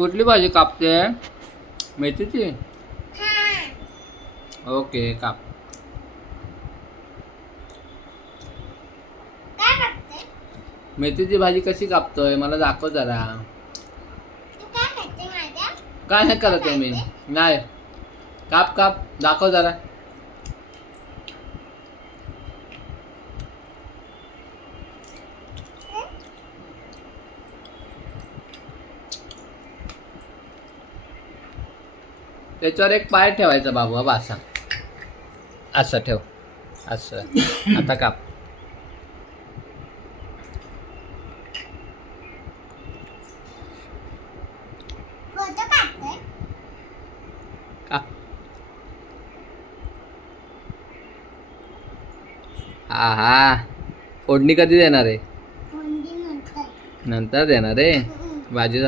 कुठली भाजी कापते? मेथीची? ओके काप. मेथीची भाजी कशी कापतोय मला दाखव जरा. काय नाही करत आहे मी. नाही काप काप दाखव जरा. त्याच्यावर एक पाय ठेवायचा बाबू. असा असं ठेव. असं आता काप. काप. हा हा. फोडणी कधी देणार आहे? नंतर देणार आहे भाजी.